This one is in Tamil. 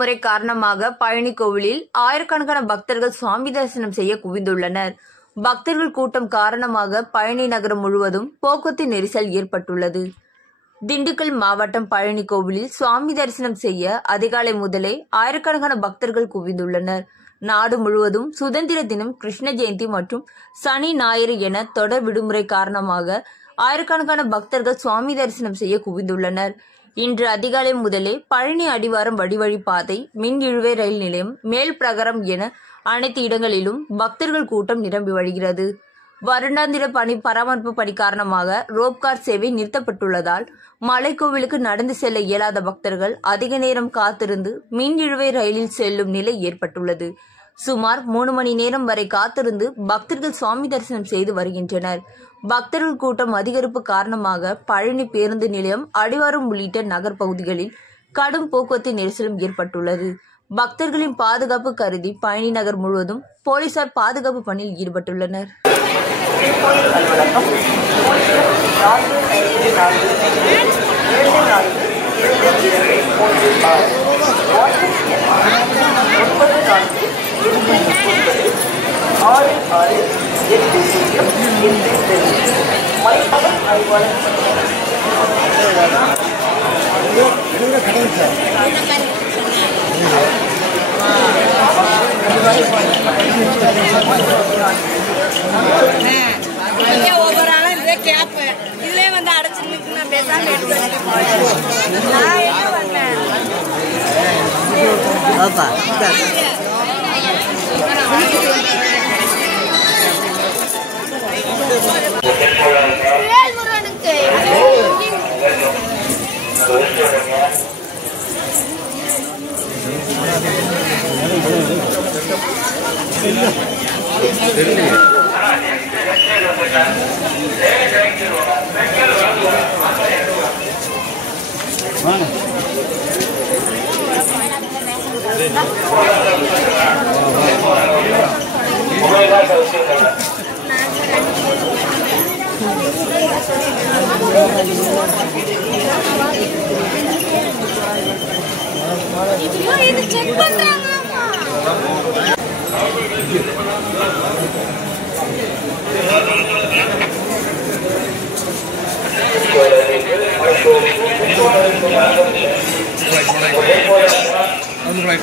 விடுமுறை காரணமாக பழனி கோவிலில் ஆயிரக்கணக்கான பக்தர்கள் சுவாமி தரிசனம் செய்ய குவிந்துள்ளனர். பக்தர்கள் கூட்டம் காரணமாக பழனி நகரம் முழுவதும் போக்குவரத்து நெரிசல் ஏற்பட்டுள்ளது. திண்டுக்கல் மாவட்டம் பழனி கோவிலில் சுவாமி தரிசனம் செய்ய அதிகாலை முதலே ஆயிரக்கணக்கான பக்தர்கள் குவிந்துள்ளனர். நாடு முழுவதும் சுதந்திர தினம், கிருஷ்ண ஜெயந்தி மற்றும் சனி ஞாயிறு என தொடர் விடுமுறை காரணமாக ஆயிரக்கணக்கான பக்தர்கள் சுவாமி தரிசனம் செய்ய குவிந்துள்ளனர். இன்று அதிகாலை முதலே பழனி அடிவாரம் வடிவழி பாதை, மின் இழுவை ரயில் நிலையம், மேல் பிரகாரம் என அனைத்து இடங்களிலும் பக்தர்கள் கூட்டம் நிரம்பி வழிகிறது. வருடாந்திர பராமரிப்பு பணி காரணமாக ரோப்கார் சேவை நிறுத்தப்பட்டுள்ளதால் மலைக்கோவிலுக்கு நடந்து செல்ல இயலாத பக்தர்கள் அதிக நேரம் காத்திருந்து மின் இழுவை ரயிலில் செல்லும் நிலை ஏற்பட்டுள்ளது. சுமார் 3 மணி நேரம் வரை காத்திருந்து பக்தர்கள் சுவாமி தரிசனம் செய்து வருகின்றனர். பக்தர்கள் கூட்டம் அதிகரிப்பு காரணமாக பழனி பேருந்து நிலையம், அடிவாரம் உள்ளிட்ட நகர் பகுதிகளில் கடும் போக்குவரத்து நெரிசலும் ஏற்பட்டுள்ளது. பக்தர்களின் பாதுகாப்பு கருதி பழனி நகர் முழுவதும் போலீசார் பாதுகாப்பு பணியில் ஈடுபட்டுள்ளனர். ஒவ்வொரு ஆளும் இதே கேப்பு இதுலயே வந்து அடைச்சு நான் பேசாம நான் என்ன பண்ணேன் இது செக் பண்றாங்க. On the right.